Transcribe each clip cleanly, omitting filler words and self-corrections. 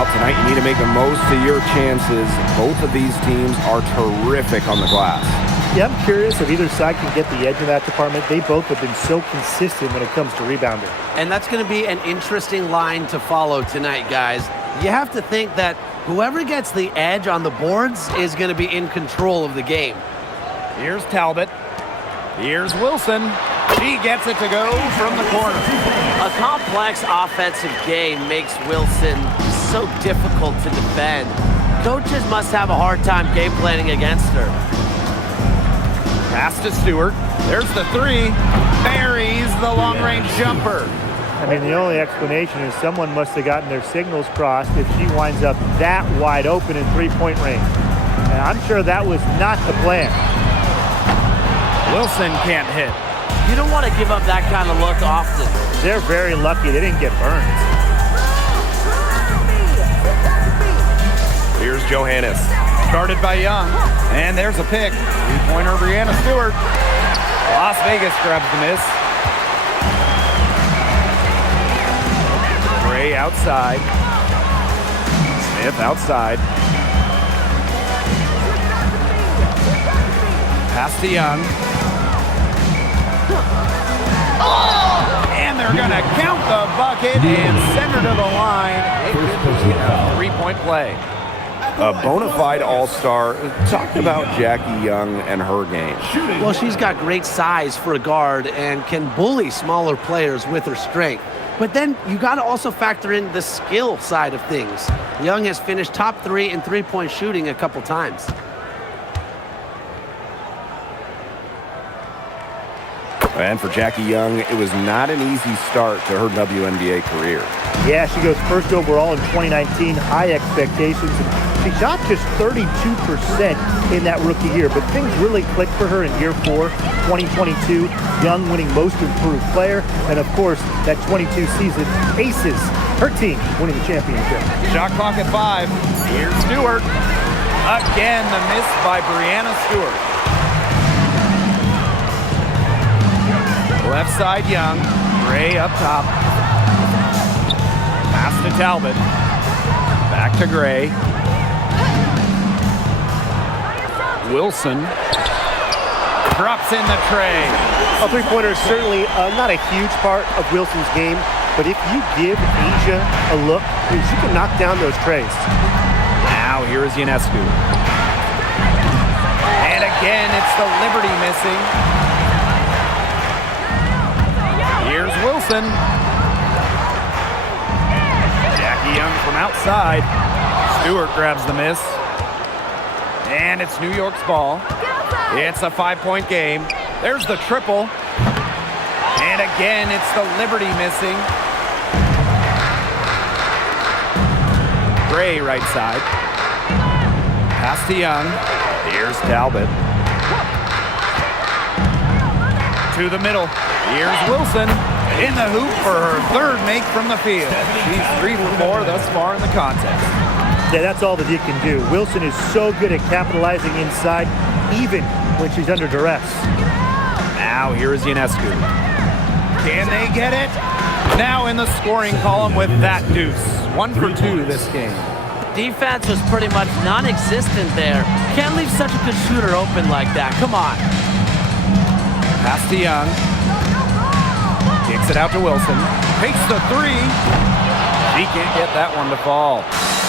Well, tonight you need to make the most of your chances. Both of these teams are terrific on the glass. Yeah, I'm curious if either side can get the edge in that department. They both have been so consistent when it comes to rebounding. And that's going to be an interesting line to follow tonight, guys. You have to think that whoever gets the edge on the boards is going to be in control of the game. Here's Talbot. Here's Wilson. He gets it to go from the corner. A complex offensive game makes Wilson so difficult to defend. Coaches must have a hard time game planning against her. Pass to Stewart. There's the three. Buries the long-range jumper. I mean, the only explanation is someone must have gotten their signals crossed if she winds up that wide open in three-point range. And I'm sure that was not the plan. Wilson can't hit. You don't want to give up that kind of look often. They're very lucky they didn't get burned. Here's Johannes. Started by Young. And there's a pick. Three-pointer, Brianna Stewart. Las Vegas grabs the miss. Gray outside. Smith outside. Pass to Young. And they're going to count the bucket and send her to the line. It could be a three-point play. A bona fide all-star. Talk about Jackie Young and her game. Well, she's got great size for a guard and can bully smaller players with her strength. But then you got to also factor in the skill side of things. Young has finished top 3 in three-point shooting a couple times. And for Jackie Young, it was not an easy start to her WNBA career. Yeah, she goes first overall in 2019, high expectations. She shot just 32% in that rookie year, but things really clicked for her in year 4, 2022. Young winning most improved player, and of course, that 22 season aces her team winning the championship. Shot clock at 5. Here's Stewart. Again, the miss by Brianna Stewart. Left side, Young. Gray up top. Pass to Talbot. Back to Gray. Wilson drops in the tray. A three-pointer is certainly not a huge part of Wilson's game, but if you give Asia a look, I mean, she can knock down those trays. Now here is Ionescu. And again, it's the Liberty missing. Here's Wilson. Jackie Young from outside. Stewart grabs the miss. And it's New York's ball. It's a 5-point game. There's the triple. And again, it's the Liberty missing. Gray right side. Pass to Young. Here's Talbot. To the middle. Here's Wilson in the hoop for her third make from the field. She's 3 for 4 thus far in the contest. Yeah, that's all that you can do. Wilson is so good at capitalizing inside, even when she's under duress. Now here is Ionescu. Can they get it? Now in the scoring column with that deuce. 1 for 2 this game. Defense was pretty much non-existent there. Can't leave such a good shooter open like that. Come on. Pass to Young. Kicks it out to Wilson. Takes the 3. She can't get that one to fall.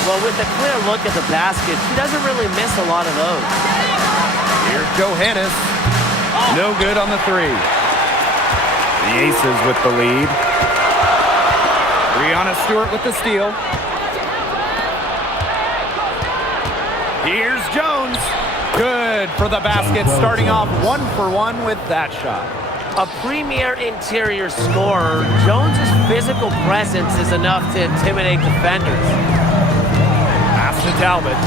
Well, with a clear look at the basket, she doesn't really miss a lot of those. Here's Johannes. No good on the 3. The Aces with the lead. Brianna Stewart with the steal. Here's Jones. Good for the basket, starting off 1 for 1 with that shot. A premier interior scorer, Jones's physical presence is enough to intimidate defenders. Pass to Talbot.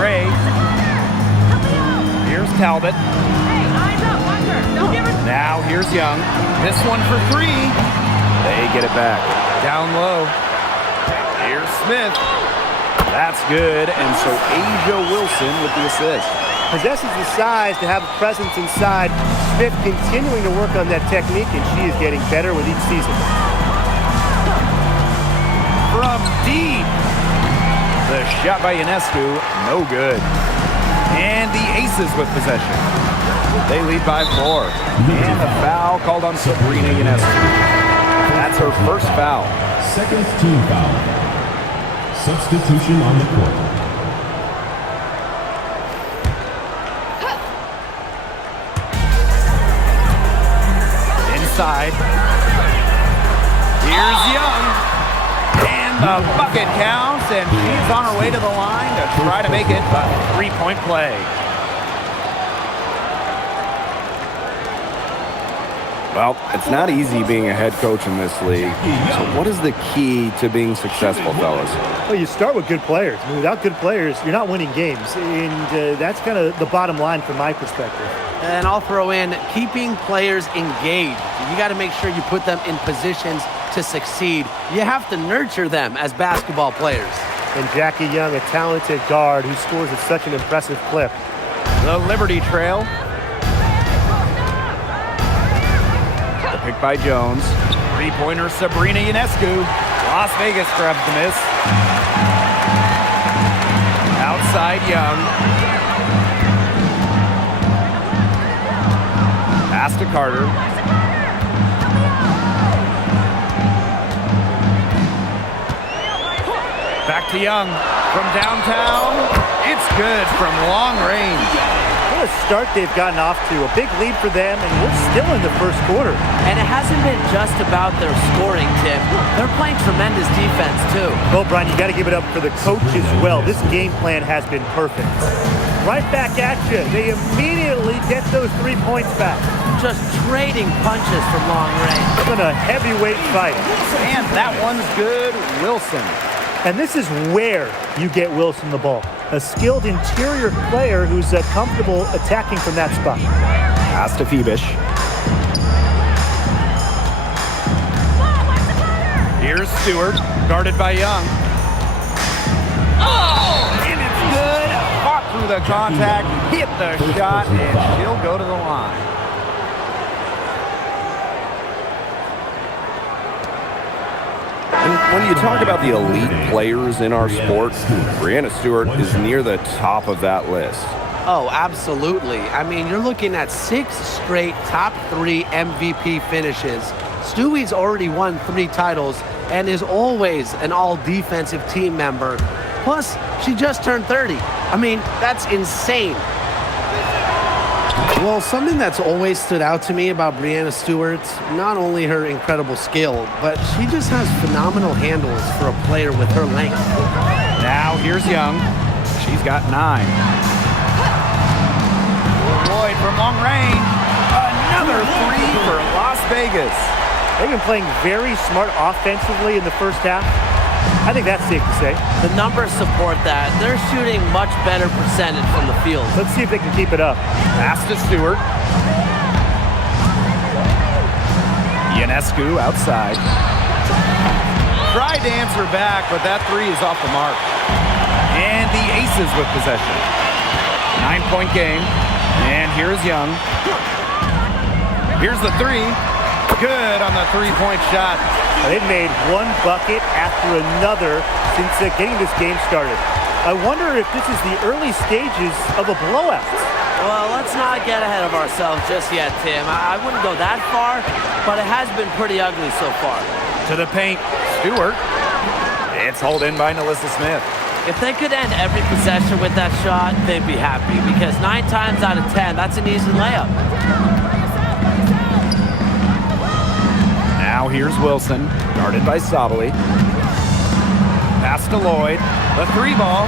Gray. Here's Talbot. Now here's Young. This one for 3. They get it back. Down low. Here's Smith. That's good, and so Asia Wilson with the assist. Possesses the size to have a presence inside. Smith continuing to work on that technique, and she is getting better with each season. from deep. The shot by Ionescu, no good. And the Aces with possession. They lead by 4. And a foul called on Sabrina Ionescu. That's her first foul. Second team foul. Substitution on the court. Inside. Here's Young. And the bucket counts, and she's on her way to the line to try to make it a 3-point play. Well, it's not easy being a head coach in this league. So what is the key to being successful, fellas? Well, you start with good players. I mean, without good players, you're not winning games. And that's kind of the bottom line from my perspective. And I'll throw in keeping players engaged. You got to make sure you put them in positions to succeed. You have to nurture them as basketball players. And Jackie Young, a talented guard who scores at such an impressive clip. The Liberty trail. The pick by Jones. Three-pointer Sabrina Ionescu. Las Vegas grabs the miss. Outside Young. Pass to Carter. Back to Young from downtown. It's good from long range. What a start they've gotten off to. A big lead for them, and we're still in the first quarter. And it hasn't been just about their scoring, Tim. They're playing tremendous defense, too. Well, Brian, you got to give it up for the coach as well. This game plan has been perfect. Right back at you. They immediately get those 3 points back. Just trading punches from long range. It's been a heavyweight fight. And that one's good. Wilson. And this is where you get Wilson the ball. A skilled interior player who's comfortable attacking from that spot. Pass to Phoebish. Here's Stewart, guarded by Young. Oh! And it's good. Fought through the contact, hit the shot, and she'll go to the line. And when you talk about the elite players in our sport, Breanna Stewart is near the top of that list. Oh, absolutely. I mean, you're looking at 6 straight top 3 MVP finishes. Stewie's already won 3 titles and is always an all-defensive team member. Plus, she just turned 30. I mean, that's insane. Well, something that's always stood out to me about Breanna Stewart, not only her incredible skill, but she just has phenomenal handles for a player with her length. Now here's Young. She's got 9. Lloyd from long range. Another 3 for Las Vegas. They've been playing very smart offensively in the first half. I think that's safe to say. The numbers support that. They're shooting much better percentage from the field. Let's see if they can keep it up. Pass to Stewart. Ionescu outside. Tried to answer back, but that 3 is off the mark. And the Aces with possession. 9-point game. And here's Young. Here's the 3. Good on the 3-point shot. They've made one bucket after another since getting this game started. I wonder if this is the early stages of a blowout. Well, let's not get ahead of ourselves just yet, Tim. I wouldn't go that far, but it has been pretty ugly so far. To the paint, Stewart. It's hauled in by Nalissa Smith. If they could end every possession with that shot, they'd be happy, because 9 times out of 10, that's an easy layup. Now here's Wilson, guarded by Sabali. Pass to Lloyd, the 3 ball,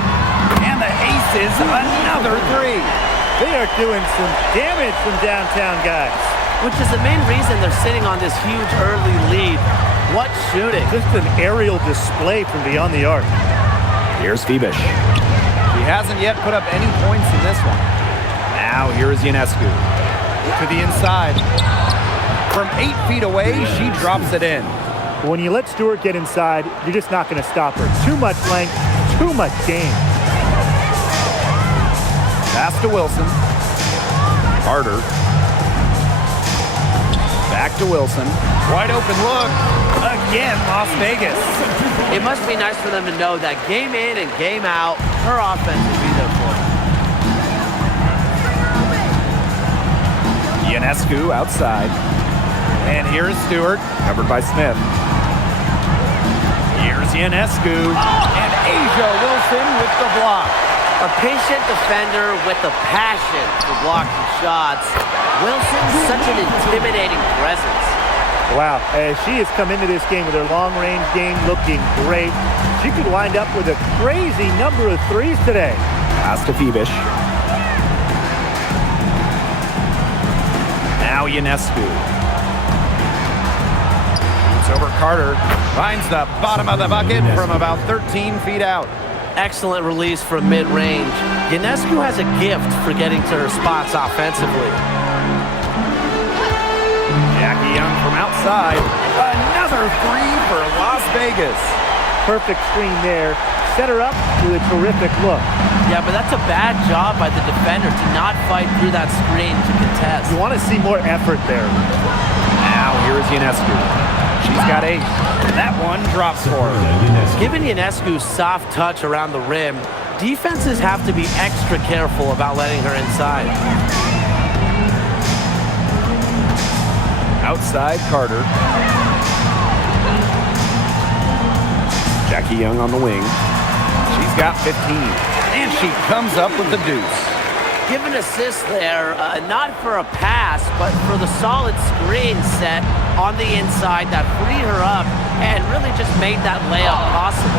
and the Aces, another 3. They are doing some damage from downtown, guys. Which is the main reason they're sitting on this huge early lead. What shooting. Just an aerial display from beyond the arc. Here's Phoebish. He hasn't yet put up any points in this one. Now here's Ionescu. To the inside. From 8 feet away, she drops it in. When you let Stewart get inside, you're just not going to stop her. Too much length, too much game. Pass to Wilson. Carter. Back to Wilson. Wide open look. Again, Las Vegas. It must be nice for them to know that game in and game out, her offense will be there for them. Ionescu outside. And here is Stewart, covered by Smith. Here's Ionescu. And Asia Wilson with the block. A patient defender with a passion for blocking shots. Wilson's such an intimidating presence. Wow, as she has come into this game with her long-range game looking great. She could wind up with a crazy number of threes today. Pass to Phoebish. Now Ionescu. It's over Carter. Finds the bottom of the bucket from about 13 feet out. Excellent release from mid-range. Ionescu has a gift for getting to her spots offensively. Jackie Young from outside. Another three for Las Vegas. Perfect screen there. Set her up with a terrific look. Yeah, but that's a bad job by the defender to not fight through that screen to contest. You want to see more effort there. Now here is Ionescu. She's got 8. That one drops for her. Given Ionescu's soft touch around the rim, defenses have to be extra careful about letting her inside. Outside Carter. Jackie Young on the wing. She's got 15. And she comes up with the deuce. Give an assist there, not for a pass, but for the solid screen set on the inside that freed her up and really just made that layup possible.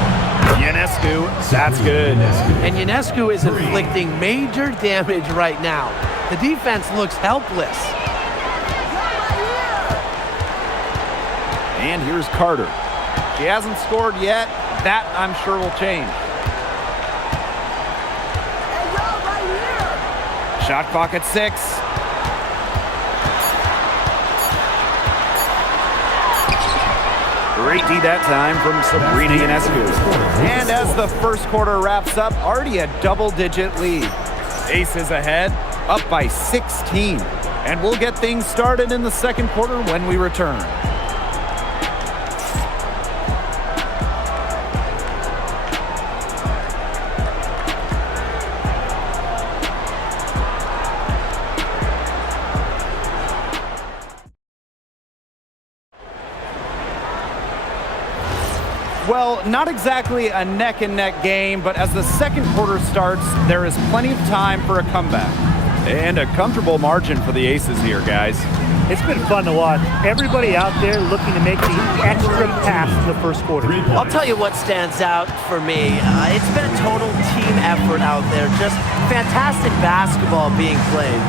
Ionescu, that's good. And Ionescu is inflicting major damage right now. The defense looks helpless. And here's Carter. She hasn't scored yet. That, I'm sure, will change. Shot clock at 6. Great D that time from Sabrina Ionescu. And as the first quarter wraps up, already a double-digit lead. Aces ahead, up by 16. And we'll get things started in the second quarter when we return. Well, not exactly a neck-and-neck game, but as the second quarter starts, there is plenty of time for a comeback. And a comfortable margin for the Aces here, guys. It's been fun to watch. Everybody out there looking to make the extra pass in the first quarter. I'll tell you what stands out for me. It's been a total team effort out there. Just fantastic basketball being played.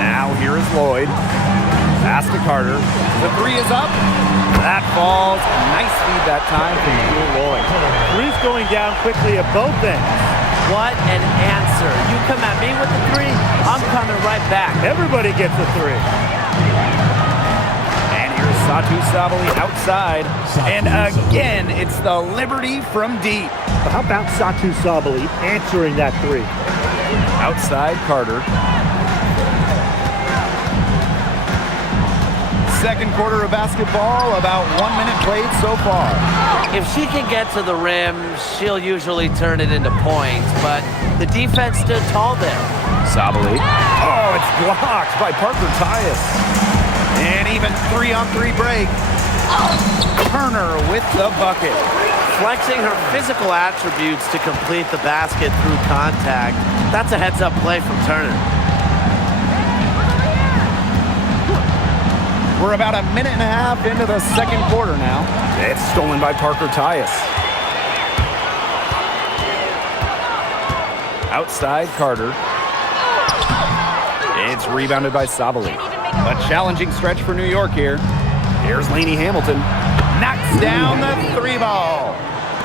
Now here is Lloyd. Pass to Carter. The 3 is up. That falls. Nice feed that time from Lloyd. Three's going down quickly at both ends. What an answer. You come at me with the 3, I'm coming right back. Everybody gets a 3. And here's Satu Sabali outside. And again, it's the Liberty from deep. But how about Satu Sabali answering that 3? Outside Carter. Second quarter of basketball, about 1 minute played so far. If she can get to the rim, she'll usually turn it into points, but the defense stood tall there. Sabali. Oh, it's blocked by Parker Tyus. And even 3-on-3 break. Turner with the bucket. Flexing her physical attributes to complete the basket through contact. That's a heads-up play from Turner. We're about a minute and a half into the second quarter now. It's stolen by Parker Tyus. Outside Carter. It's rebounded by Sabali. A challenging stretch for New York here. Here's Lainey Hamilton. Knocks down the 3 ball.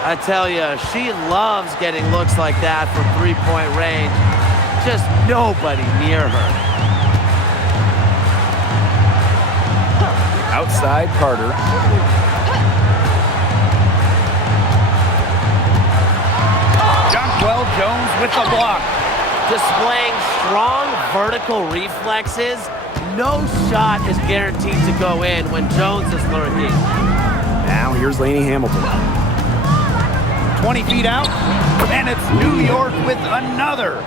I tell you, she loves getting looks like that from three-point range. Just nobody near her. Outside Carter. Jonquel Jones with the block. Displaying strong vertical reflexes, No shot is guaranteed to go in when Jones is lurking. Now here's Lainey Hamilton. 20 feet out, and it's New York with another.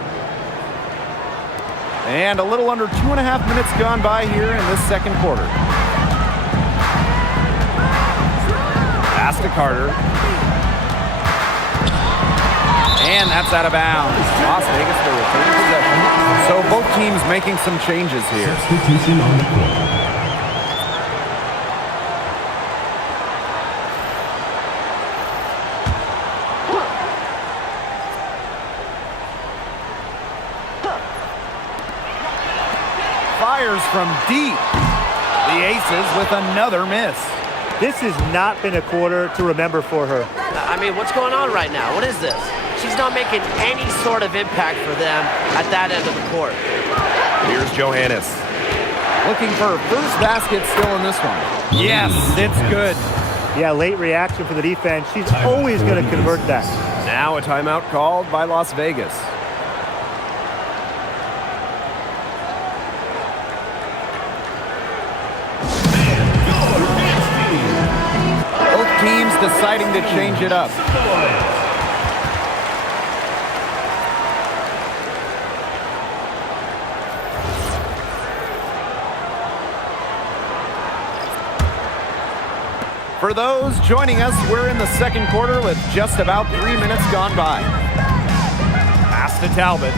And a little under 2.5 minutes gone by here in this second quarter. Pass to Carter. And that's out of bounds. Las Vegas will retain possession. So both teams making some changes here. Substitution on the court. Fires from deep. The Aces with another miss. This has not been a quarter to remember for her. I mean, what's going on right now? What is this? She's not making any sort of impact for them at that end of the court. Here's Johannes. Looking for her first basket still in this one. Yes, it's good. Yeah, late reaction for the defense. She's always going to convert that. Now a timeout called by Las Vegas. Both teams deciding to change it up. For those joining us, we're in the second quarter with just about 3 minutes gone by. Pass to Talbot.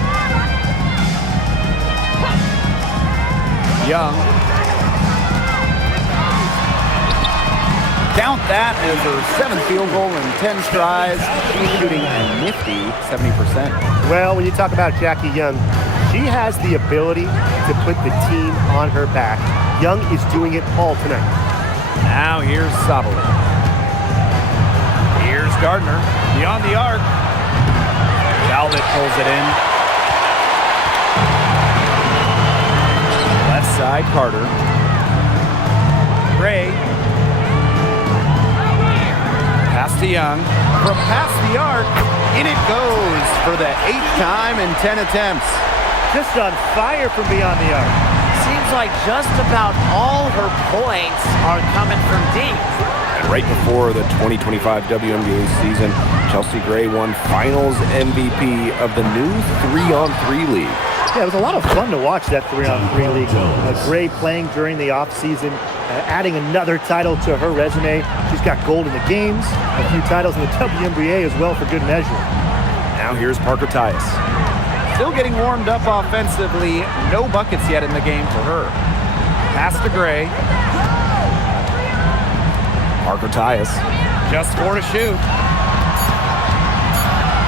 Young. Count that as her 7th field goal in 10 tries. She's shooting a nifty 70%. Well, when you talk about Jackie Young, she has the ability to put the team on her back. Young is doing it all tonight. Now here's Sabali. Here's Gardner. Beyond the arc. Talbot pulls it in. Left side, Carter. Gray. Pass to Young. From past the arc, in it goes for the 8th time in 10 attempts. Just on fire from beyond the arc. Seems like just about all her points are coming from deep. And right before the 2025 WNBA season, Chelsea Gray won Finals MVP of the new 3-on-3 league. Yeah, it was a lot of fun to watch that 3-on-3 league. Gray playing during the offseason, adding another title to her resume. She's got gold in the games, a few titles in the WNBA as well for good measure. Now here's Parker Tyus. Still getting warmed up offensively. No buckets yet in the game for her. Pass to Gray. Parker Tyus. Just 4 to shoot.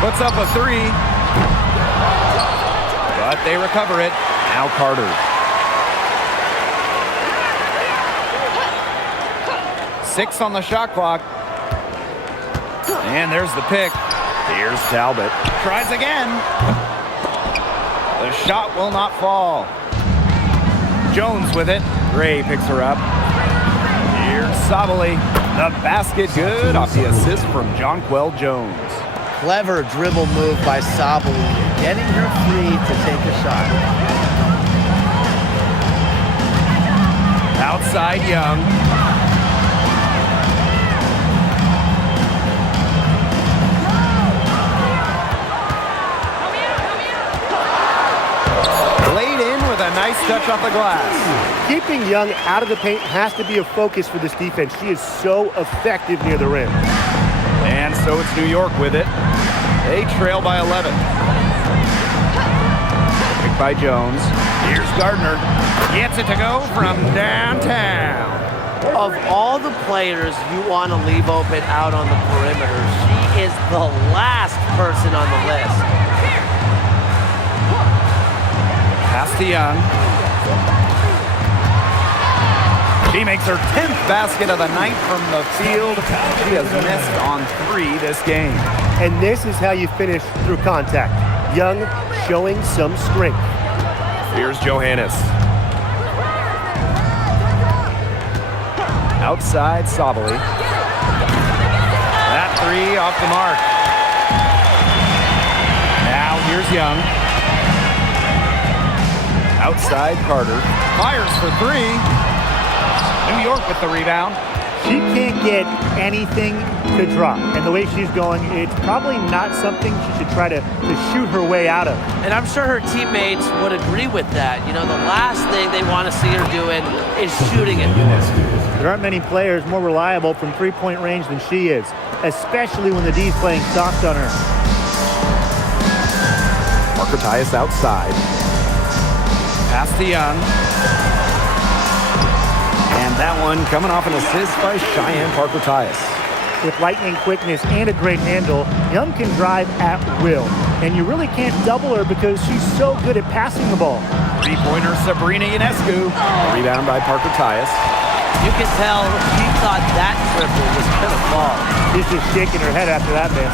Puts up a 3. But they recover it. Now Carter. 6 on the shot clock. And there's the pick. Here's Talbot. Tries again. The shot will not fall. Jones with it. Gray picks her up. Here's Sabali. The basket good off the assist from Jonquel Jones. Clever dribble move by Sabali, getting her free to take a shot. Outside Young. Laid in with a nice touch off the glass. Keeping Young out of the paint has to be a focus for this defense. She is so effective near the rim. And so it's New York with it. They trail by 11. Picked by Jones. Here's Gardner. Gets it to go from downtown. Of all the players you want to leave open out on the perimeter, she is the last person on the list. Pass to Young. She makes her 10th basket of the night from the field. She has missed on 3 this game. And this is how you finish through contact. Young showing some strength. Here's Johannes. Outside Sabali. That 3 off the mark. Now here's Young. Outside Carter. Fires for three. New York with the rebound. She can't get anything to drop. And the way she's going, it's probably not something she should try to shoot her way out of. And I'm sure her teammates would agree with that. You know, the last thing they want to see her doing is shooting it. There aren't many players more reliable from three-point range than she is, especially when the D's playing soft on her. Parker Tyus outside. Pass to Young. And that one coming off an assist by Cheyenne Parker Tyus. With lightning quickness and a great handle, Young can drive at will. And you really can't double her because she's so good at passing the ball. Three-pointer Sabrina Ionescu. Rebound by Parker Tyus. You can tell she thought that triple was going to fall. She's just shaking her head after that miss.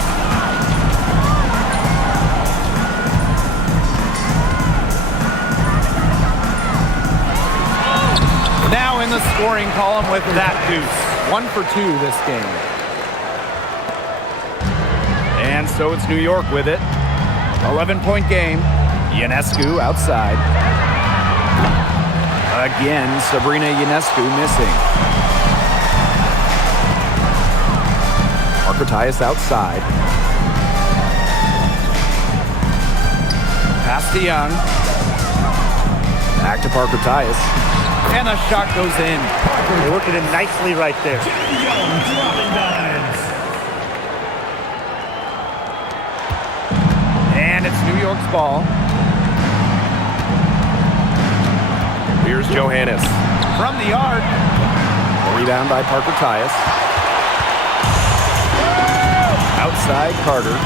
Now in the scoring column with that deuce. 1 for 2 this game. And so it's New York with it. 11-point game. Ionescu outside. Again, Sabrina Ionescu missing. Parker Tyus outside. Pass to Young. Back to Parker Tyus. And the shot goes in. They worked it in nicely right there. And it's New York's ball. Here's Johannes. From the yard. Rebound by Parker Tyus. Outside Carter.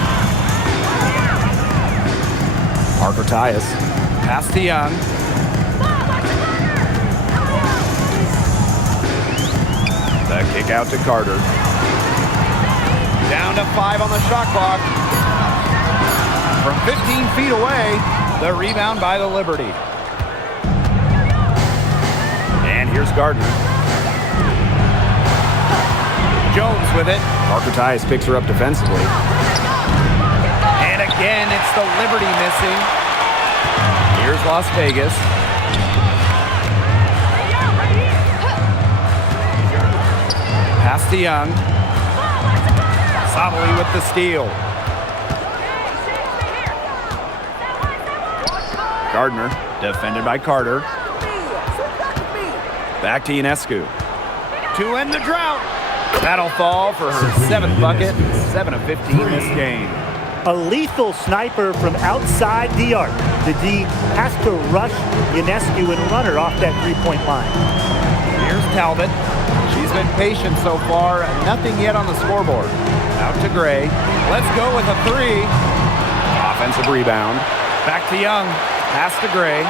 Parker Tyus. Pass to Young. The kick out to Carter. Down to 5 on the shot clock. From 15 feet away, the rebound by the Liberty. And here's Gardner. Jones with it. Parker Tyus picks her up defensively. And again, it's the Liberty missing. Here's Las Vegas. Pass to Young. Sabali with the steal. Gardner, defended by Carter. Back to Ionescu. To end the drought. That'll fall for her 7th bucket, 7 of 15 this game. A lethal sniper from outside the arc. The D has to rush Ionescu and run her off that three-point line. Here's Talbot. She's been patient so far. Nothing yet on the scoreboard. Out to Gray. Let's go with a 3. Offensive rebound. Back to Young. Pass to Gray.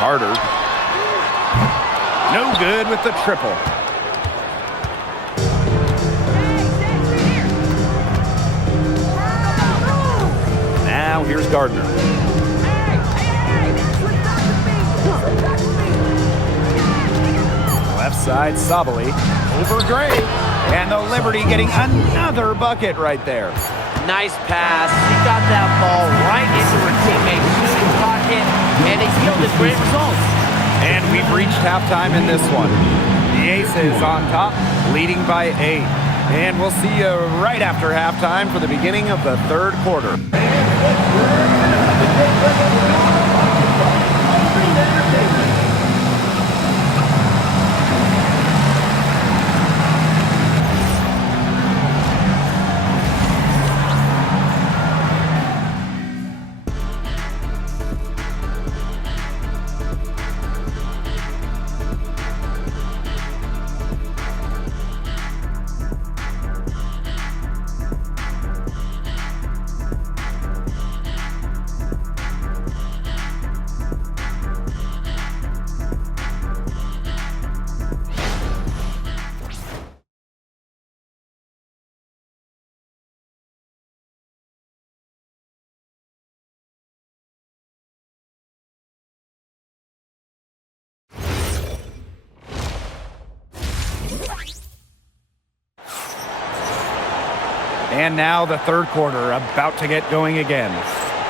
Carter. No good with the triple. Now here's Gardner. Left side, Sabali. Over Gray. And the Liberty getting another bucket right there. Nice pass. She got that ball right into her teammate's shooting pocket, and it yielded great results. And we've reached halftime in this one. The Aces on top, leading by 8. And we'll see you right after halftime for the beginning of the 3rd quarter. And now the 3rd quarter about to get going again.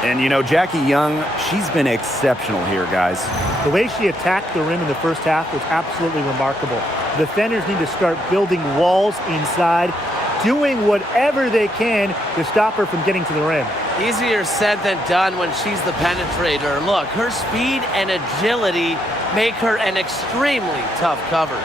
And, you know, Jackie Young, she's been exceptional here, guys. The way she attacked the rim in the first half was absolutely remarkable. Defenders need to start building walls inside, doing whatever they can to stop her from getting to the rim. Easier said than done when she's the penetrator. Look, her speed and agility make her an extremely tough cover.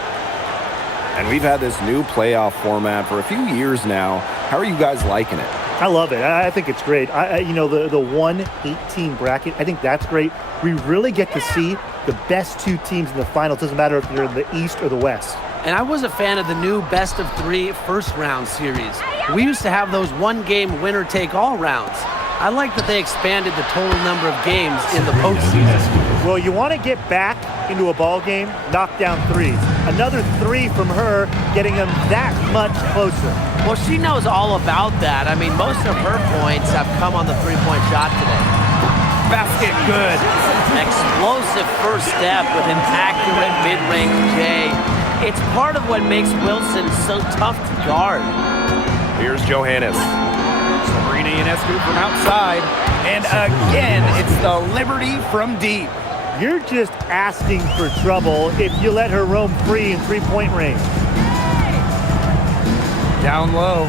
And we've had this new playoff format for a few years now. How are you guys liking it? I love it. I think it's great. You know, the 1-18 bracket, I think that's great. We really get to see the best two teams in the final. It doesn't matter if you're in the East or the West. And I was a fan of the new best-of-3 first-round series. We used to have those one-game winner-take-all rounds. I like that they expanded the total number of games in the postseason. Well, you want to get back into a ball game, knock down threes. Another 3 from her, getting them that much closer. Well, she knows all about that. I mean, most of her points have come on the three-point shot today. Basket good. Explosive first step with an accurate mid-range J. It's part of what makes Wilson so tough to guard. Here's Johannes. Sabrina Ionescu from outside. And again, it's the Liberty from deep. You're just asking for trouble if you let her roam free in three-point range. Down low.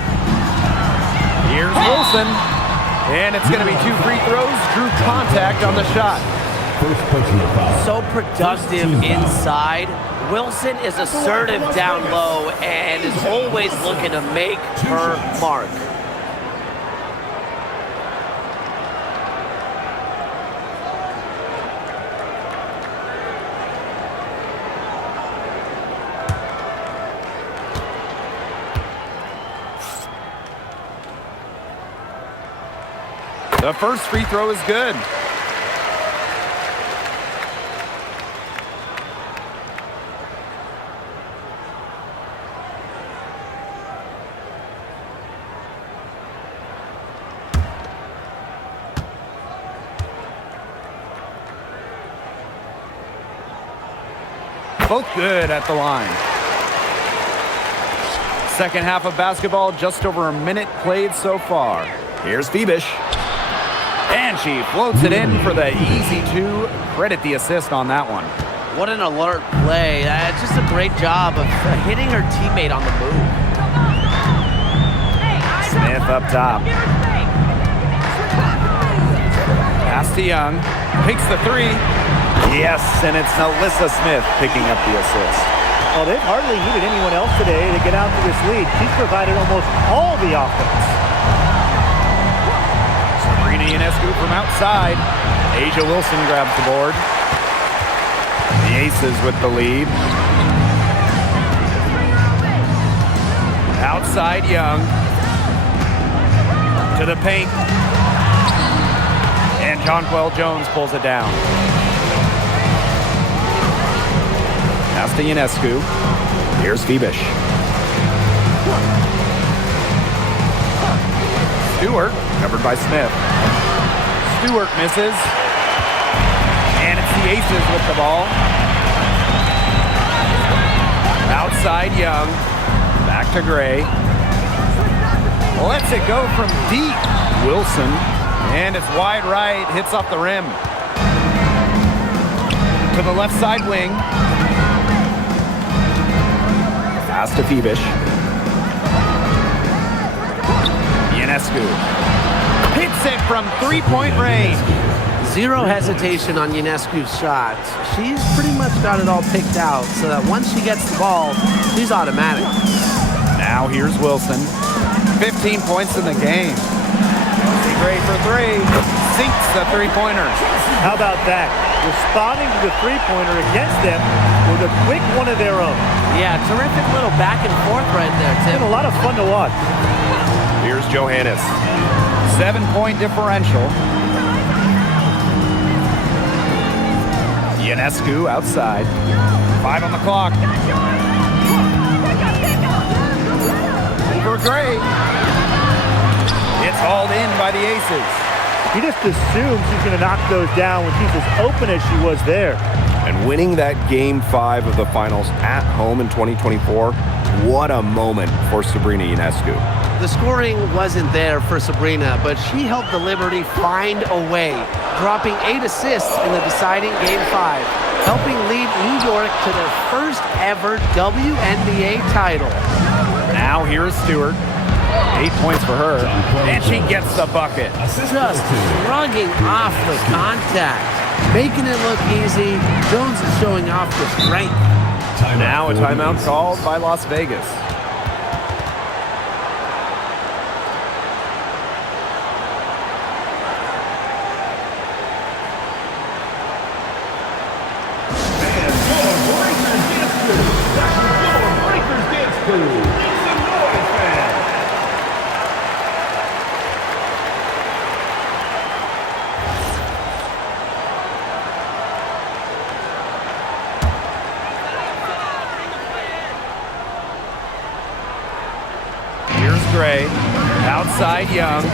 Here's Wilson. And it's going to be 2 free throws. Drew contact on the shot. First personal foul. So productive inside. Wilson is assertive down low and is always looking to make her mark. The first free throw is good. Both good at the line. Second half of basketball, just over a minute played so far. Here's Phoebish. And she floats it in for the easy 2. Credit the assist on that one. What an alert play. Just a great job of hitting her teammate on the move. Smith up top. Pass to Young. Picks the 3. Yes, and it's Alyssa Smith picking up the assist. Well, they've hardly needed anyone else today to get out to this lead. She's provided almost all the offense. Sabrina Ionescu from outside. Asia Wilson grabs the board. The Aces with the lead. Outside Young. To the paint. And Jonquel Jones pulls it down. Pass to Ionescu. Here's Phoebish. Stewart, covered by Smith. Stewart misses. And it's the Aces with the ball. Outside Young. Back to Gray. Lets it go from deep. Wilson. And it's wide right. Hits off the rim. To the left side wing. Pass to Phoebish. Ionescu hits it from three-point range. Zero hesitation on Ionescu's shot. She's pretty much got it all picked out so that once she gets the ball, she's automatic. Now here's Wilson. 15 points in the game. Great for 3. Sinks the three-pointer. How about that? Responding to the three-pointer against them with a quick one of their own. Yeah, terrific little back and forth right there, Tim. It's been a lot of fun to watch. Here's Johannes. 7-point differential. Ionescu outside. 5 on the clock. Over Gray. It's hauled in by the Aces. He just assumes she's going to knock those down when she's as open as she was there. And winning that Game 5 of the finals at home in 2024, what a moment for Sabrina Ionescu. The scoring wasn't there for Sabrina, but she helped the Liberty find a way, dropping 8 assists in the deciding Game 5, helping lead New York to their first ever WNBA title. Now here's Stewart. 8 points for her, and she gets the bucket. Just shrugging off the contact, making it look easy. Jones is showing off the strength. Now a timeout called by Las Vegas. Gray, outside Young,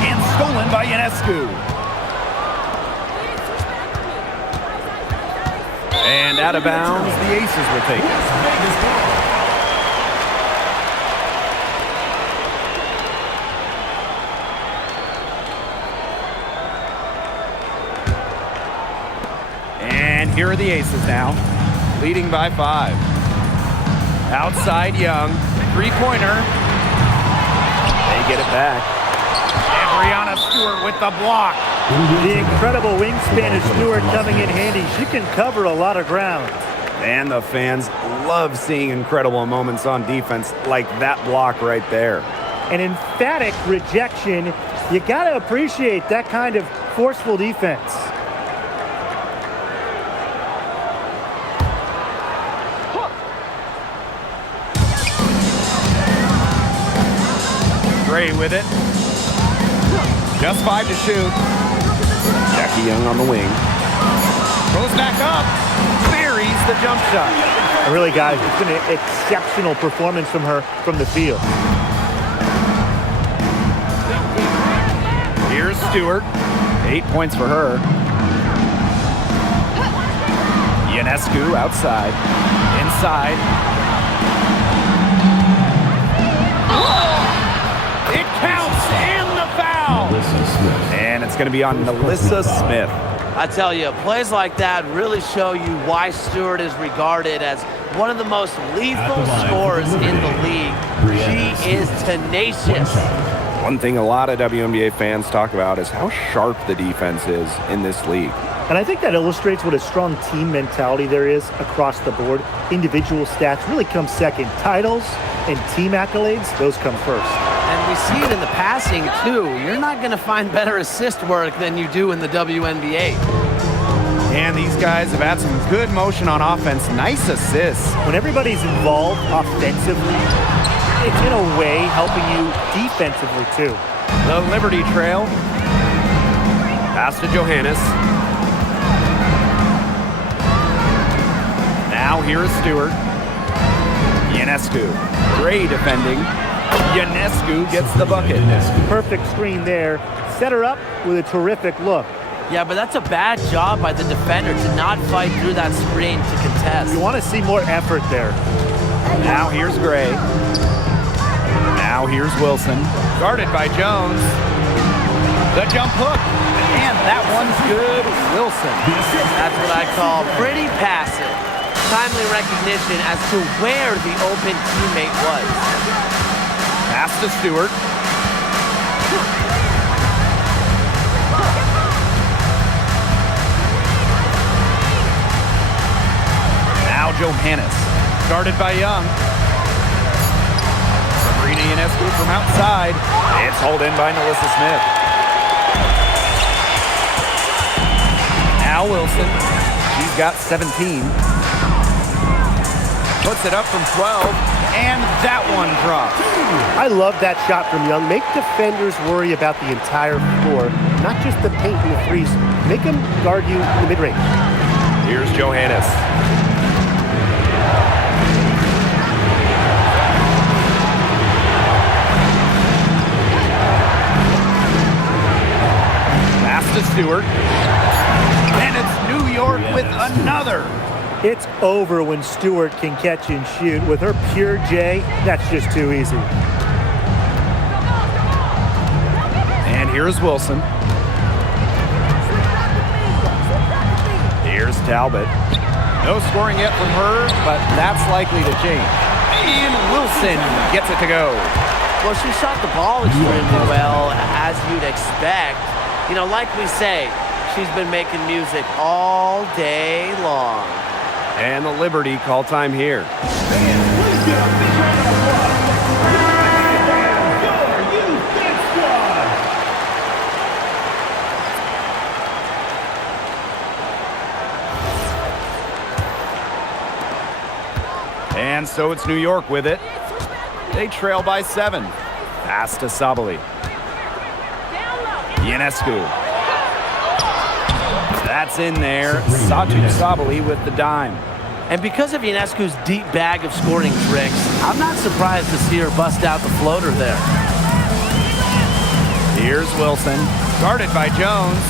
and stolen by Ionescu. And out of bounds, the Aces will take it. And here are the Aces now, leading by 5. Outside Young. Three-pointer. They get it back. And Breanna Stewart with the block. The incredible wingspan of Stewart coming in handy. She can cover a lot of ground. And the fans love seeing incredible moments on defense like that block right there. An emphatic rejection. You got to appreciate that kind of forceful defense. Gray with it. Just 5 to shoot. Jackie Young on the wing. Goes back up. Buries the jump shot. Really, guys, it's been an exceptional performance from her from the field. Here's Stewart. 8 points for her. Ionescu outside. Inside. It counts and the foul. And it's going to be on Melissa Smith. I tell you, plays like that really show you why Stewart is regarded as one of the most lethal scorers in the league. She is tenacious. One thing a lot of WNBA fans talk about is how sharp the defense is in this league. And I think that illustrates what a strong team mentality there is across the board. Individual stats really come second. Titles and team accolades, those come first. And we see it in the passing, too. You're not going to find better assist work than you do in the WNBA. And these guys have had some good motion on offense. Nice assists. When everybody's involved offensively, it's in a way helping you defensively, too. The Liberty trail. Pass to Johannes. Now here's Stewart. Ionescu. Gray defending. Ionescu gets the bucket. Perfect screen there. Set her up with a terrific look. Yeah, but that's a bad job by the defender to not fight through that screen to contest. You want to see more effort there. Now here's Gray. Now here's Wilson. Guarded by Jones. The jump hook. And that one's good. Wilson. That's what I call pretty passive. Timely recognition as to where the open teammate was. Pass to Stewart. Now Johannes. Guarded by Young. Sabrina Ionescu from outside. It's hauled in by Melissa Smith. Now Wilson. She's got 17. Puts it up from 12, and that one drops. I love that shot from Young. Make defenders worry about the entire floor, not just the paint and the threes. Make them guard you in the mid-range. Here's Johannes. Pass to Stewart. And it's New York with another. It's over when Stewart can catch and shoot. With her pure J, that's just too easy. And here's Wilson. Here's Talbot. No scoring yet from her, but that's likely to change. And Wilson gets it to go. Well, she shot the ball extremely well, as you'd expect. You know, like we say, she's been making music all day long. And the Liberty call time here. Please give a big round of applause. Your youth squad. And so it's New York with it. They trail by 7. Pass to Sabali. Ionescu. That's in there. Satu Sabali with the dime. And because of Ionescu's deep bag of scoring tricks, I'm not surprised to see her bust out the floater there. Here's Wilson. Guarded by Jones.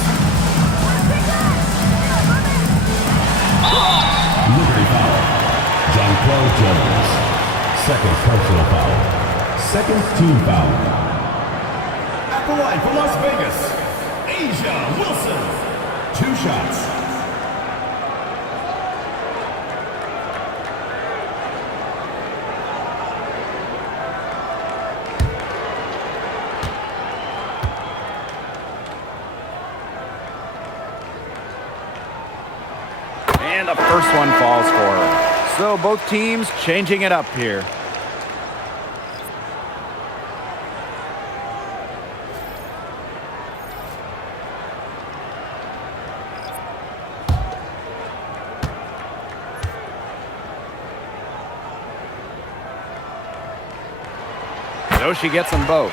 Liberty foul. Jonquel Jones. Second personal foul. Second team foul. At the line for Las Vegas, Asia Wilson. 2 shots. And the first one falls for her. So both teams changing it up here. So she gets them both.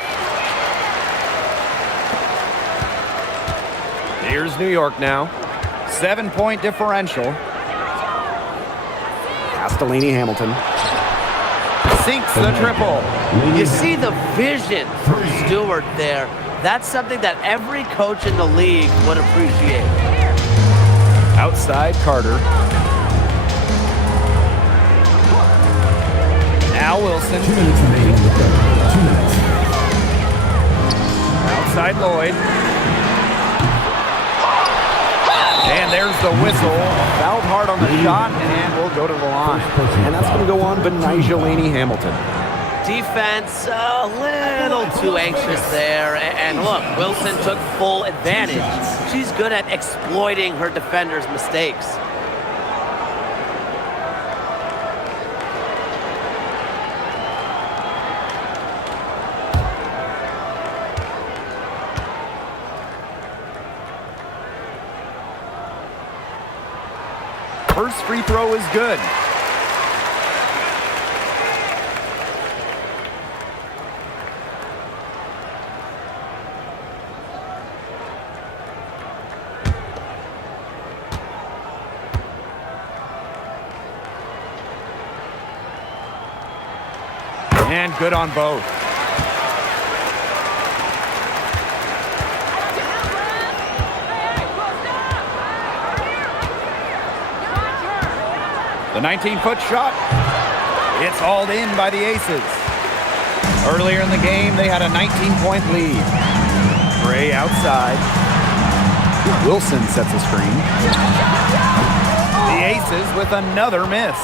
Here's New York now. 7-point differential. Castellini Hamilton. Sinks the triple. You see the vision from Stewart there. That's something that every coach in the league would appreciate. Outside Carter. Now Wilson. 2 minutes remaining in the third. 2 minutes. Outside Lloyd. And there's the whistle. Fouled hard on the shot, and we'll go to the line. And that's going to go on Benijah Hamilton. Defense a little too anxious there. And look, Wilson took full advantage. She's good at exploiting her defender's mistakes. First free throw is good. And good on both. The 19-foot shot. It's hauled in by the Aces. Earlier in the game, they had a 19-point lead. Gray outside. Wilson sets a screen. The Aces with another miss.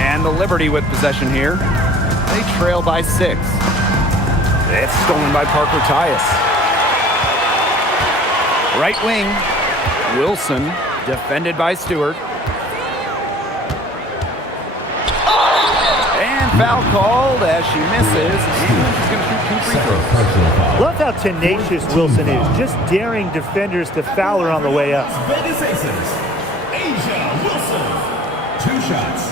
And the Liberty with possession here. They trail by 6. It's stolen by Parker Tyus. Right wing. Wilson defended by Stewart. Foul called as she misses. And she's going to shoot 2 free throws. Love how tenacious Wilson is, just daring defenders to foul her on the way up. Vegas Aces. Asia Wilson. 2 shots.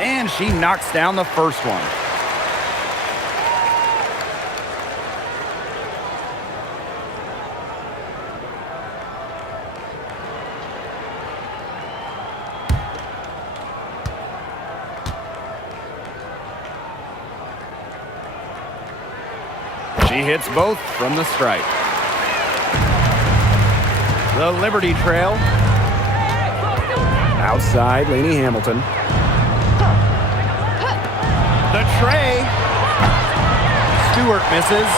And she knocks down the first one. She hits both from the stripe. The Liberty trail. Outside, Lainey Hamilton. The tray. Stewart misses.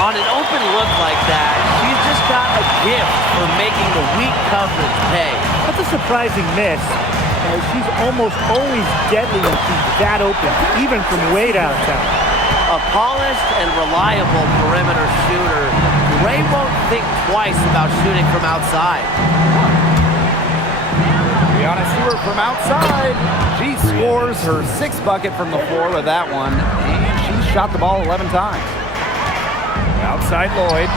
On an open look like that, she's just got a gift for making the weak coverage pay. That's a surprising miss. She's almost always deadly when she's that open, even from way downtown. A polished and reliable perimeter shooter. Ray won't think twice about shooting from outside. Brianna Stewart from outside. She scores her 6th bucket from the floor with that one, and she's shot the ball 11 times. Outside Lloyd.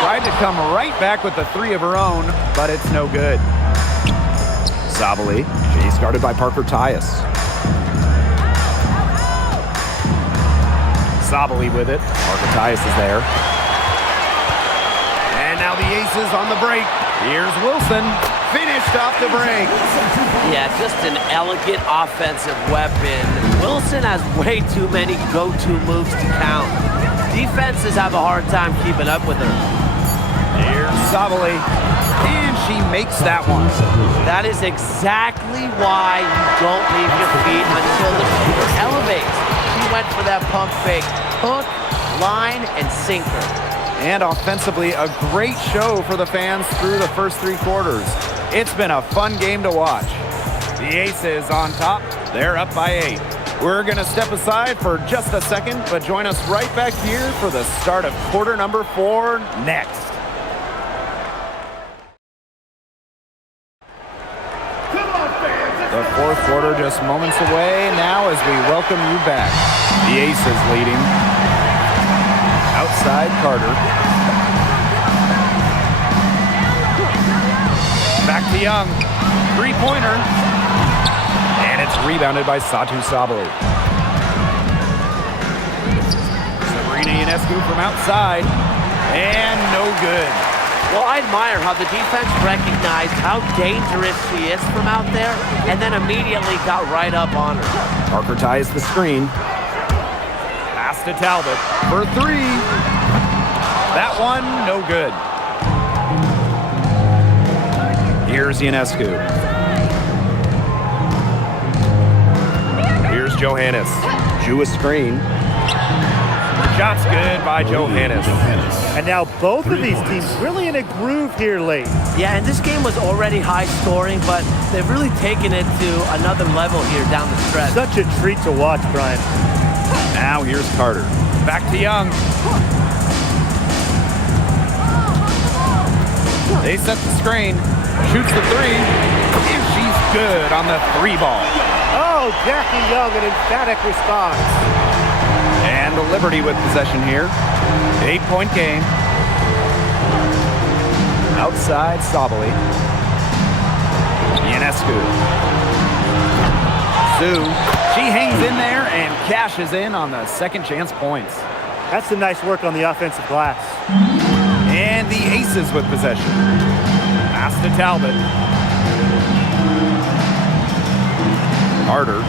Tried to come right back with the 3 of her own, but it's no good. Sabali. She's guarded by Parker Tyus. Sabali with it. Parker Tyus is there. And now the Aces on the break. Here's Wilson. Finished off the break. Yeah, just an elegant offensive weapon. Wilson has way too many go-to moves to count. Defenses have a hard time keeping up with her. Here's Sabali. And she makes that one. That is exactly why you don't leave your feet until the shooter elevates. She went for that pump fake. Hook, line, and sinker. And offensively, a great show for the fans through the first 3 quarters. It's been a fun game to watch. The Aces on top. They're up by 8. We're going to step aside for just a second, but join us right back here for the start of quarter number 4 next. The 4th quarter just moments away now as we welcome you back. The Aces leading. Outside Carter. Back to Young. 3-pointer. And it's rebounded by Satu Sabali. Sabrina Ionescu from outside. And no good. Well, I admire how the defense recognized how dangerous she is from out there and then immediately got right up on her. Parker ties the screen. Pass to Talbot for 3. That one, no good. Here's Ionescu. Here's Johannes. Drew a screen. Shot's good by Johannes. And now both of these teams really in a groove here late. Yeah, and this game was already high scoring, but they've really taken it to another level here down the stretch. Such a treat to watch, Brian. Now here's Carter. Back to Young. They set the screen. Shoots the 3. And she's good on the 3 ball. Oh, Jackie Young, an emphatic response. And the Liberty with possession here. 8-point game. Outside Sabali. Ionescu. Sue. She hangs in there and cashes in on the second chance points. That's some nice work on the offensive glass. And the Aces with possession. Pass to Talbot. Carter.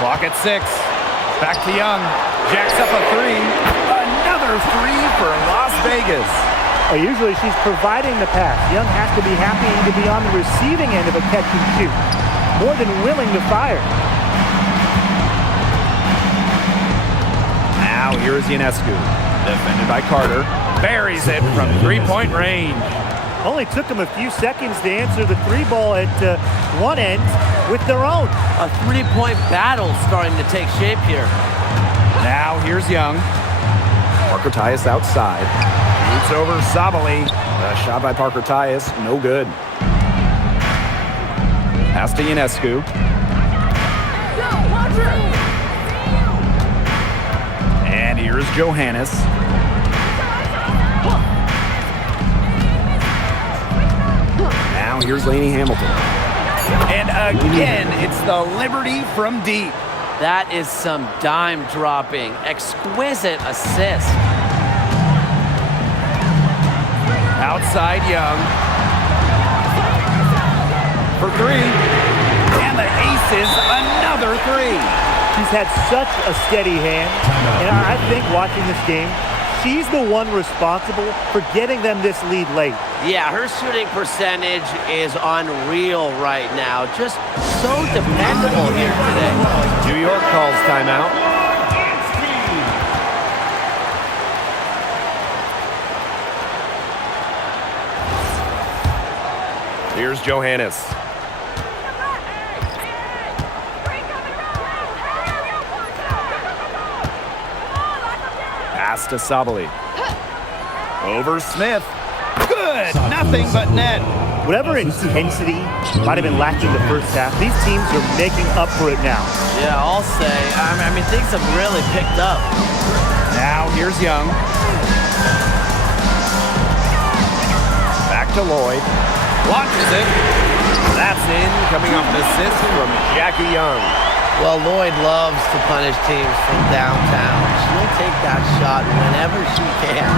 Clock at 6. Back to Young. Jacks up a 3. Another 3 for Las Vegas. Usually she's providing the pass. Young has to be happy to be on the receiving end of a catch and shoot. More than willing to fire. Now here's Ionescu. Defended by Carter. Buries it from 3-point range. Only took them a few seconds to answer the 3 ball at one end with their own. A 3-point battle starting to take shape here. Now here's Young. Parker Tyus outside. Shoots over Sabali. A shot by Parker Tyus, no good. Pass to Ionescu. And here's Johannes. Now here's Lainey Hamilton. And again, it's the Liberty from deep. That is some dime dropping. Exquisite assist. Outside Young. For 3. three. She's had such a steady hand, and I think watching this game, she's the one responsible for getting them this lead late. Yeah, her shooting percentage is unreal right now. Just so dependable here today. New York calls timeout. Here's Johannes. Pass to Sabali. Over Smith. Good. Nothing but net. Whatever intensity might have been lacking the first half, these teams are making up for it now. Yeah, I'll say. I mean, things have really picked up. Now here's Young. Back to Lloyd. Launches it. That's in. Coming off an assist from Jackie Young. Well, Lloyd loves to punish teams from downtown. She'll take that shot whenever she can.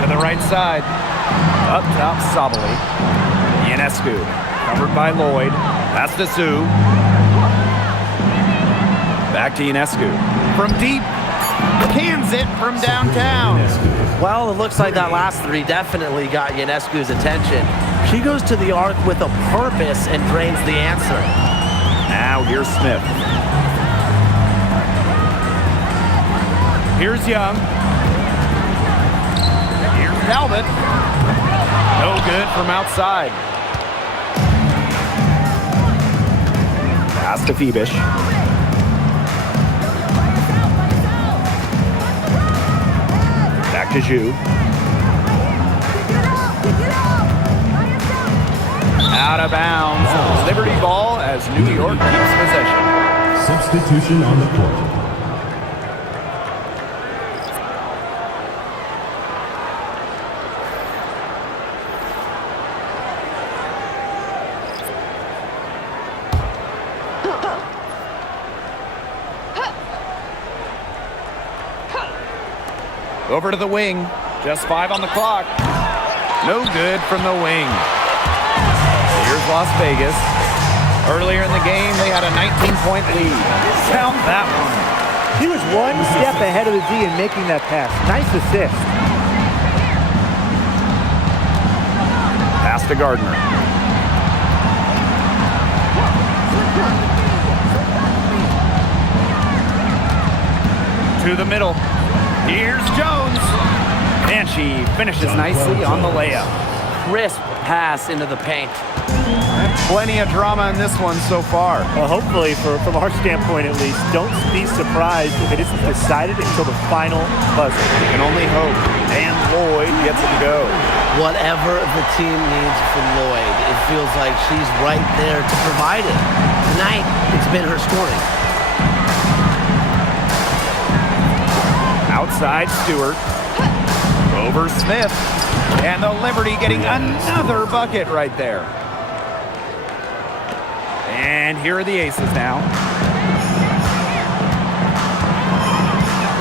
To the right side. Up top, Sabali. Ionescu. Covered by Lloyd. Pass to Sue. Back to Ionescu. From deep. Cans it from downtown. Well, it looks like that last three definitely got Ionescu's attention. She goes to the arc with a purpose and drains the answer. Now here's Smith. Here's Young. Here's Talbot. No good from outside. Pass to Phoebish. Back to Zhu. Out of bounds. Liberty ball as New York keeps possession. Substitution on the court. Over to the wing. Just 5 on the clock. No good from the wing. Here's Las Vegas. Earlier in the game, they had a 19-point lead. Count that one. He was one step ahead of the D in making that pass. Nice assist. Pass to Gardner. To the middle. Here's Jones. And she finishes nicely on the layup. Crisp pass into the paint. Plenty of drama in this one so far. Well, hopefully, from our standpoint at least, don't be surprised if it isn't decided until the final buzzer. You can only hope. And Lloyd gets it to go. Whatever the team needs from Lloyd, it feels like she's right there to provide it. Tonight, it's been her scoring. Outside Stewart. Over Smith. And the Liberty getting another bucket right there. And here are the aces now.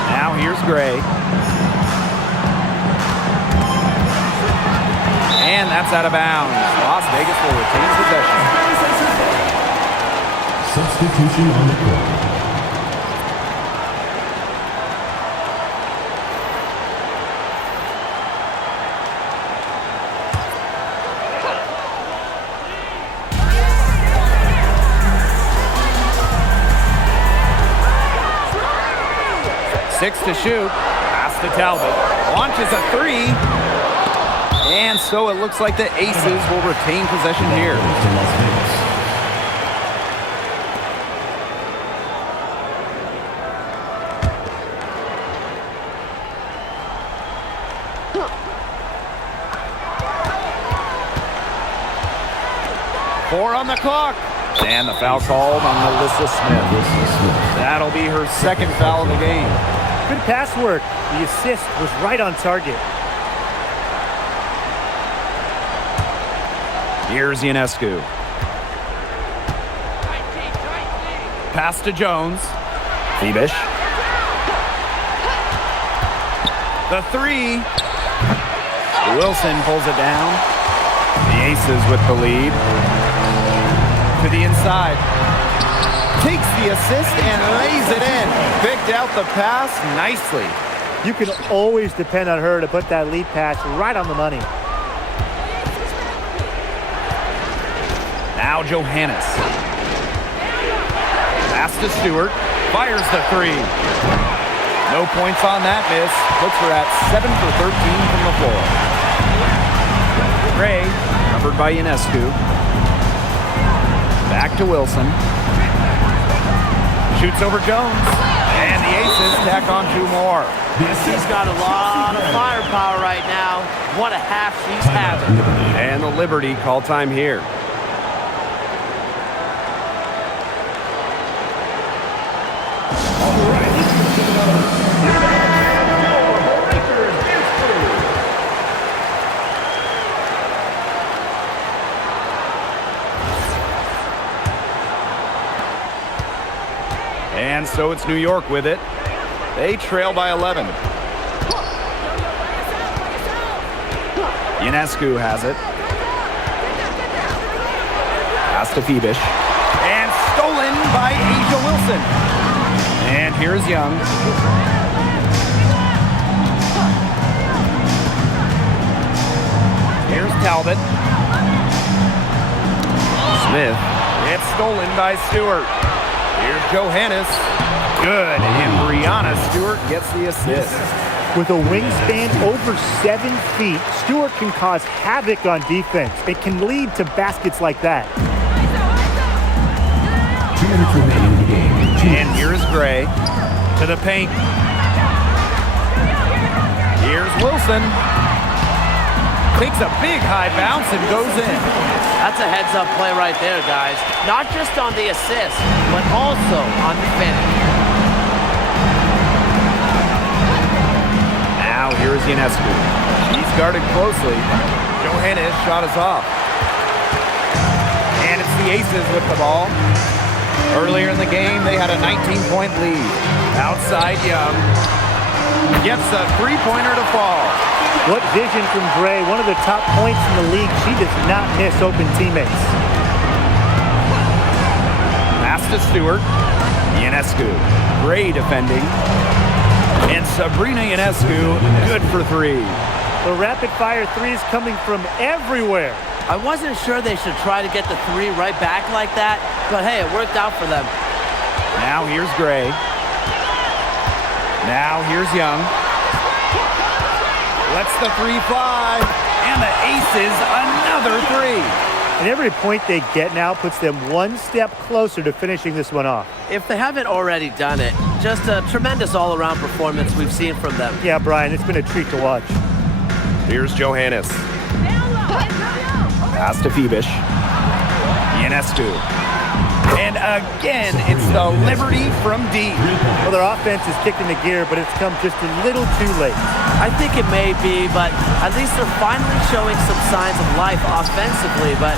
Now here's Gray. And that's out of bounds. Las Vegas will retain possession. Substitution on the court. Six to shoot. Pass to Talbot. Launches a three. And so it looks like the Aces will retain possession here. Four on the clock. And the foul called on Melissa Smith. That'll be her second foul of the game. Good pass work. The assist was right on target. Here's Ionescu. Pass to Jones. Phoebish. The three. Wilson pulls it down. The Aces with the lead. To the inside. Takes the assist and lays it in. Picked out the pass nicely. You can always depend on her to put that lead pass right on the money. Now Johannes. Pass to Stewart. Fires the three. No points on that miss. Puts her at 7 for 13 from the floor. Gray, covered by Ionescu. Back to Wilson. Shoots over Jones. And the Aces tack on 2 more. She's got a lot of firepower right now. What a half she's having. And the Liberty call time here. And so it's New York with it. They trail by 11. Ionescu has it. Pass to Phoebish. And stolen by Asia Wilson. And here's Young. Here's Talbot. Smith. It's stolen by Stewart. Here's Johannes. Good. And Brianna Stewart gets the assist. With a wingspan over 7 feet, Stewart can cause havoc on defense. It can lead to baskets like that. 2 minutes remaining in the game. And here's Gray to the paint. Here's Wilson. Takes a big high bounce and goes in. That's a heads-up play right there, guys. Not just on the assist, but also on the finish. Now here's Ionescu. She's guarded closely. Johannes shot is off. And it's the Aces with the ball. Earlier in the game, they had a 19-point lead. Outside Young. Gets a three-pointer to fall. What vision from Gray, one of the top points in the league. She does not miss open teammates. Pass to Stewart. Ionescu. Gray defending. And Sabrina Ionescu, good for 3. The rapid-fire threes coming from everywhere. I wasn't sure they should try to get the 3 right back like that, but hey, it worked out for them. Now here's Gray. Now here's Young. Lets the 3 fly. And the Aces, another 3. And every point they get now puts them one step closer to finishing this one off. If they haven't already done it, just a tremendous all-around performance we've seen from them. Yeah, Brian, it's been a treat to watch. Here's Johannes. Pass to Phoebish. Ionescu. And again, it's the Liberty from deep. Well, their offense is kicked into gear, but it's come just a little too late. I think it may be, but at least they're finally showing some signs of life offensively, but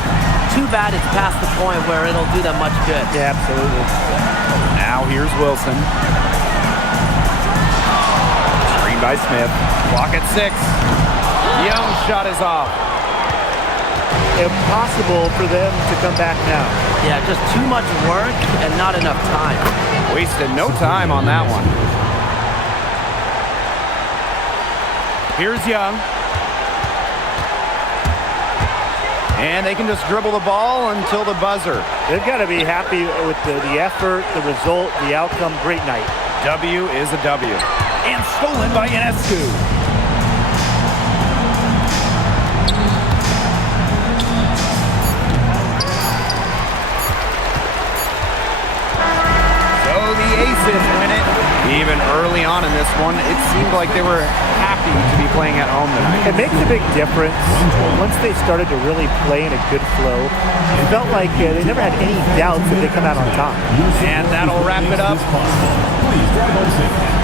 too bad it's past the point where it'll do them much good. Yeah, absolutely. Now here's Wilson. Screen by Smith. Clock at 6. Young's shot is off. Impossible for them to come back now. Yeah, just too much work and not enough time. Wasted no time on that one. Here's Young. And they can just dribble the ball until the buzzer. They've got to be happy with the effort, the result, the outcome. Great night. W is a W. And stolen by Ionescu. Aces win it. Even early on in this one, it seemed like they were happy to be playing at home tonight. It makes a big difference. Once they started to really play in a good flow, it felt like they never had any doubts that they come out on top. And that'll wrap it up. Please grab on